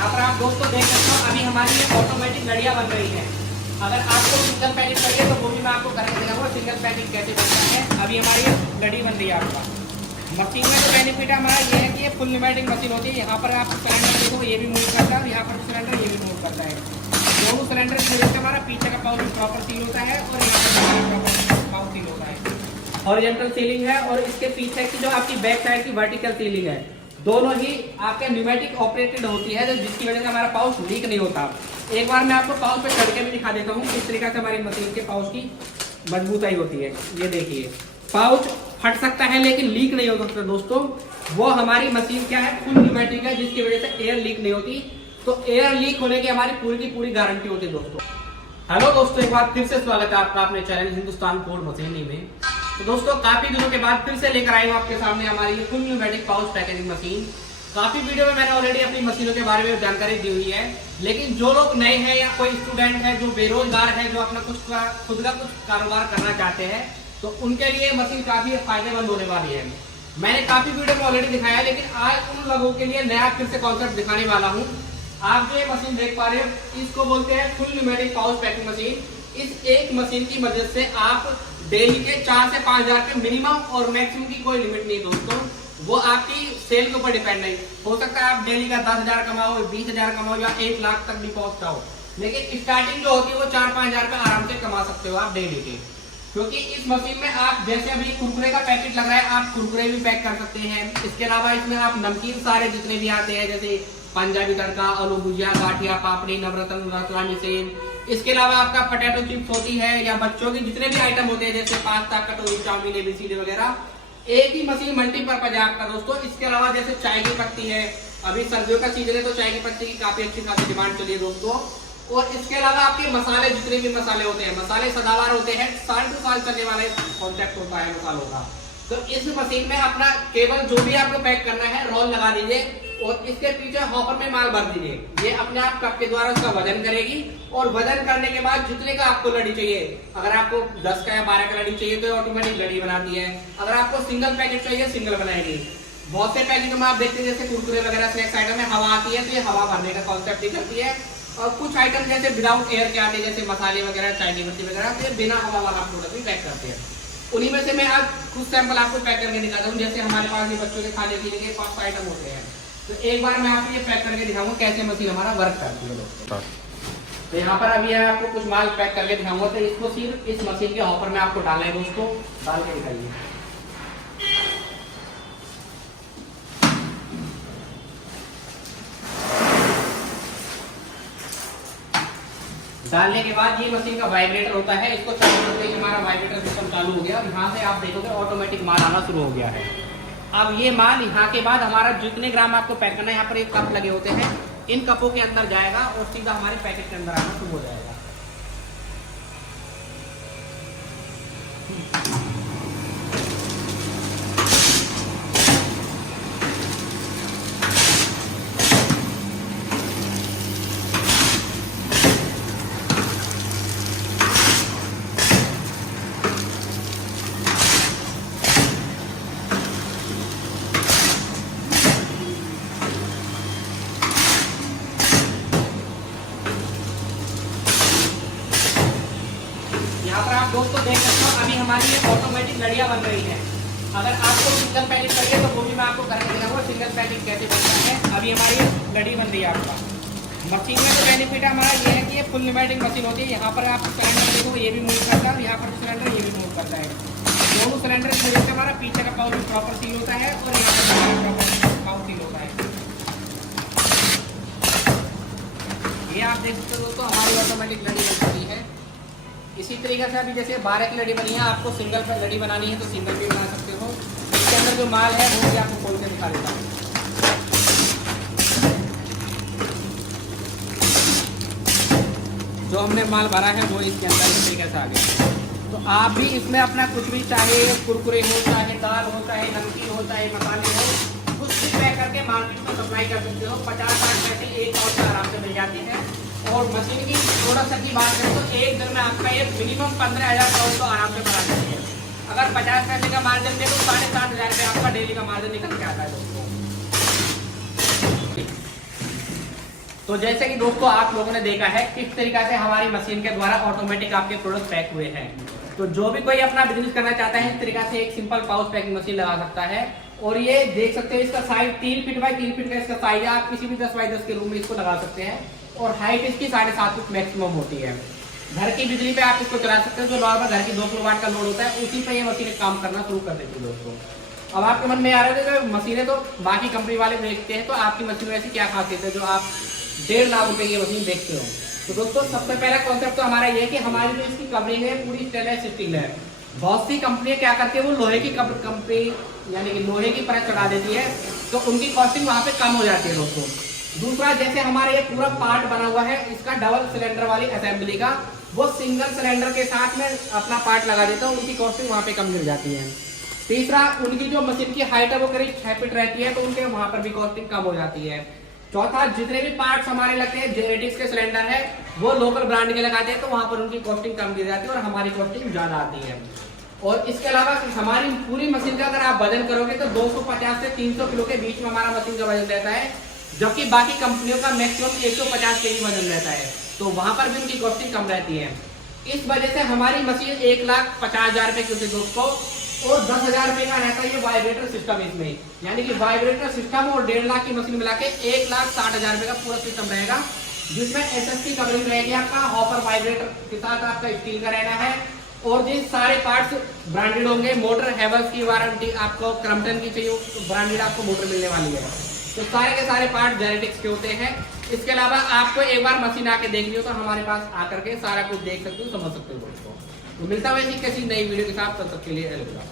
यहाँ पर आप दोस्तों देख सकते हो अभी हमारी ये ऑटोमेटिक लड़ियाँ बन रही हैं। अगर आपको सिंगल पैकेट चाहिए तो वो भी मैं आपको करके दिखाऊंगा सिंगल पैकेट कैसे बनता है। अभी हमारी ये लड़ी बन रही है आपका। मशीन में जो बेनिफिट हमारा ये है कि ये फुल न्यूमेटिक मशीन होती है। यहाँ पर आप सिलेंडर देखो ये भी मूव करता है और यहाँ पर सिलेंडर ये भी मूव करता है। दोनों सिलेंडर की वजह से हमारा पीछे का पाउच प्रॉपर सील होता है और यहाँ पर प्रॉपर पाउच सील होता है। हॉरिजॉन्टल सीलिंग है और इसके पीछे की जो आपकी बैक साइड की वर्टिकल सीलिंग है, दोनों ही आपके न्यूमेटिक ऑपरेटेड होती है, जिसकी वजह से हमारा पाउच लीक नहीं होता। एक बार मैं आपको पाउच पे चढ़ के भी दिखा देता हूँ किस तरीके से हमारी मशीन के पाउच की मजबूताई होती है। ये देखिए पाउच फट सकता है लेकिन लीक नहीं हो सकता दोस्तों। वो हमारी मशीन क्या है, फुल न्यूमेटिक है, जिसकी वजह से एयर लीक नहीं होती। तो एयर लीक होने की हमारी पूरी की पूरी गारंटी होती है दोस्तों। हेलो दोस्तों, एक बार फिर से स्वागत है आपका अपने चैनल हिंदुस्तान कोड मशीनी में। तो दोस्तों काफी दिनों के बाद फिर से लेकर आए हूँ आपके सामने हमारी full pneumatic pouch packaging machine. काफी वीडियो में मैंने ऑलरेडी अपनी मशीनों के बारे में जानकारी दी हुई है, लेकिन जो लोग नए हैं या कोई स्टूडेंट है जो बेरोजगार है, जो अपना खुद का कुछ कारोबार करना चाहते हैं, तो उनके लिए मशीन काफी फायदेमंद होने वाली है। मैंने काफी वीडियो में ऑलरेडी दिखाया है, लेकिन आज उन लोगों के लिए नया फिर से कॉन्सेप्ट दिखाने वाला हूँ। आप जो ये मशीन देख पा रहे हो इसको बोलते हैं full pneumatic pouch packing machine. इस एक मशीन की मदद से आप डेली के 4 से 5 हजार के मिनिमम और मैक्सिमम की कोई लिमिट नहीं दोस्तों, वो आपकी सेल के ऊपर डिपेंड नहीं। हो सकता है आप डेली का 10,000 कमाओ, 20,000 कमाओ या 1 लाख तक भी पहुंच जाओ, लेकिन स्टार्टिंग जो होती है वो 4-5 हजार पे आराम से कमा सकते हो आप डेली के। क्योंकि इस मशीन में आप जैसे अभी कुरकुरे का पैकेट लग रहा है, आप कुरकुरे भी पैक कर सकते हैं। इसके अलावा इसमें आप नमकीन सारे जितने भी आते हैं, जैसे पंजाबी तड़का, आलू भुजिया, गाठिया, पापड़ी, नवरत्न, रतलामी सेव, इसके अलावा आपका पोटैटो चिप्स होती है, या बच्चों के जितने भी आइटम होते हैं जैसे पास्ता, कटोरी, चाउमीन, एबीसीडी वगैरह, एक ही मशीन मल्टीपर्पज है आपका दोस्तों। इसके अलावा जैसे चाय की पत्ती है, अभी सर्दियों का सीजन है तो चाय की पत्ती की काफी अच्छी खासी डिमांड चली है दोस्तों। और इसके अलावा आपके मसाले, जितने भी मसाले होते हैं, मसाले सदाबहार होते हैं, साल टू साल चलने वाले कॉन्सेप्ट होता है मसालों का। तो इस मशीन में अपना केवल जो भी आपको पैक करना है रोल लगा दीजिए और इसके पीछे हॉपर में माल भर दीजिए। ये अपने आप कप के द्वारा उसका वजन करेगी और वजन करने के बाद जितने का आपको लड़ी चाहिए, अगर आपको 10 का या 12 का लड़ी चाहिए तो ऑटोमेटिक लड़ी बनाती है। अगर आपको सिंगल पैकेट चाहिए सिंगल बनाएगी। बहुत से पैकेटों में आप देखते हैं जैसे कुरकुरे वगैरह स्नैक्स आइटम में हवा आती है, तो ये हवा भरने का कॉन्सेप्ट ही करती है। और कुछ आइटम जैसे विदाउट एयर के आते हैं, जैसे मसाले वगैरह, चाय की पत्ती वगैरह, तो ये बिना हवा वाला प्रोडक्ट भी पैक करते हैं। उन्हीं में से मैं आज कुछ सैंपल आपको पैक करके दिखाता हूँ। जैसे हमारे पास ये बच्चों के खाने पीने के 5 आइटम होते हैं, तो एक बार मैं आपको ये पैक करके दिखाऊंगा कैसे मशीन हमारा वर्क करती है दोस्तों। तो यहाँ पर अभी आपको कुछ माल पैक करके दिखाऊंगा, तो इसको सिर्फ इस मशीन के हॉपर में आपको डालना है दोस्तों। डाल के दिखाइए। डालने के बाद ये मशीन का वाइब्रेटर होता है, इसको चालू करते ही हमारा वाइब्रेटर सिस्टम चालू हो गया। यहाँ से आप देखोगे ऑटोमेटिक माल आना शुरू हो गया है। अब ये माल यहाँ के बाद हमारा जितने ग्राम आपको पैक करना है, यहाँ पर एक कप लगे होते हैं, इन कपों के अंदर जाएगा और सीधा हमारे पैकेट के अंदर आना शुरू हो जाएगा। यहाँ पर आप दोस्तों देख सकते हो अभी हमारी ये ऑटोमेटिक लड़ियाँ बन रही हैं। अगर आपको सिंगल पैकेट चाहिए तो वो भी मैं आपको करके दिखाऊंगा सिंगल पैकेट कैसे बनता है। अभी हमारी लड़ी बन रही है आपका। मशीन में तो बेनिफिट हमारा ये है कि ये फुल न्यूमेटिक मशीन होती है। यहाँ पर आप सिलेंडर देखो ये भी मूव करता है और यहाँ पर सिलेंडर ये भी मूव करता है। दोनों सिलेंडर की वजह से हमारा पीछे का पाउच प्रॉपर सील होता है और यहाँ पर प्रॉपर पाउच सील होता है। ये आप देख सकते हो दोस्तों हमारी ऑटोमेटिक लड़ी बन चुकी है। इसी तरीके से अभी जैसे 12 की लड़ी बनी है, आपको सिंगल पर लड़ी बनानी है तो सिंगल भी बना सकते हो। इसके अंदर जो माल है वो भी आपको खोल के दिखा देता हूँ। जो हमने माल भरा है वो इसके अंदर इस तरीके से आ गया। तो आप भी इसमें अपना कुछ भी, चाहे कुरकुरे हो, चाहे दाल हो, चाहे नमकीन हो, चाहे मसाले हो, कुछ भी पैक करके मार्केट में सप्लाई कर सकते हो। 50-60 पैसे एक पाउच से आराम से मिल जाते हैं। और मशीन की प्रोडक्शन की बात करें तो एक दिन में आपका ये मिनिमम 15,000 पाउच तो आराम से बना सकती है। अगर 50 पैसे का मार्जिन दे तो 7,500 रुपये आपका डेली का मार्जिन निकल के आता है दोस्तों। तो जैसे कि दोस्तों आप लोगों ने देखा है किस तरीके से हमारी मशीन के द्वारा ऑटोमेटिक आपके प्रोडक्ट पैक हुए हैं। तो जो भी कोई अपना बिजनेस करना चाहता है इस तरीके से एक सिंपल पाउच पैकिंग मशीन लगा सकता है। और ये देख सकते हैं इसका साइज 3 फीट बाई 3 फीट का इसका साइज है। आप किसी भी 10 बाई 10 के रूम में इसको लगा सकते हैं और हाइट इसकी 7.5 फीट मैक्सिमम होती है। घर की बिजली पे आप इसको चला सकते हैं। जो नॉर्मल घर की 2 किलोवाट का लोड होता है उसी पे ये मशीनें काम करना शुरू कर देती है दोस्तों। अब आपके मन में आ रहा है मशीनें तो बाकी कंपनी वाले बेचते हैं, तो आपकी मशीन में ऐसी क्या खासियत है जो आप 1.5 लाख रुपए की मशीन देखते हो। तो दोस्तों सबसे पहला कॉन्सेप्ट तो हमारा ये है कि हमारी जो इसकी कवरिंग है पूरी स्टेनलेस स्टील है। बहुत सी कंपनियां क्या करती है वो लोहे की कंपनी यानी कि लोहे की परत चढ़ा देती है, तो उनकी कॉस्टिंग वहां पे कम हो जाती है दोस्तों। दूसरा, जैसे हमारे ये पूरा पार्ट बना हुआ है इसका डबल सिलेंडर वाली असेंबली का, वो सिंगल सिलेंडर के साथ में अपना पार्ट लगा देता है, उनकी कॉस्टिंग वहां पे कम गिर जाती है। तीसरा, उनकी जो मशीन की हाइट है वो करीब 6 फीट रहती है, तो उनके वहां पर भी कॉस्टिंग कम हो जाती है। चौथा, जितने भी पार्ट्स हमारे लगते हैं जेनेटिक्स के सिलेंडर है वो लोकल ब्रांड के लगाते हैं, तो वहां पर उनकी कॉस्टिंग कम गिर जाती है और हमारी कॉस्टिंग ज्यादा आती है। और इसके अलावा हमारी पूरी मशीन का अगर आप वजन करोगे तो 250 से 300 किलो के बीच में हमारा मशीन का वजन रहता है, जबकि बाकी कंपनियों का मैक्सिमम 150 केजी वजन रहता है, तो वहां पर भी उनकी कॉस्टिंग कम रहती है। इस वजह से हमारी मशीन 1,50,000 रुपए की होती है दोस्तों, और 10,000 रुपए का रहता है ये वाइब्रेटर सिस्टम इसमें, यानी कि वाइब्रेटर सिस्टम और 1.5 लाख की मशीन मिला के 1,60,000 रुपए का पूरा सिस्टम रहेगा, जिसमें एसएसटी कवरिंग रहेगी आपका, हॉपर वाइब्रेटर के साथ आपका स्टील का रहना है, और ये सारे पार्ट्स ब्रांडेड होंगे। मोटर हैवेल्स की वारंटी आपको, क्रम्पटन की चाहिए तो ब्रांडेड आपको मोटर मिलने वाली है। तो सारे के सारे पार्ट जेनेटिक्स के होते हैं। इसके अलावा आपको एक बार मशीन आके देखनी हो तो हमारे पास आकर के सारा कुछ देख सकते हो, समझ सकते हो दोस्तों। तो मिलता है ऐसी किसी नई वीडियो के साथ, तब तक के लिए अलविदा।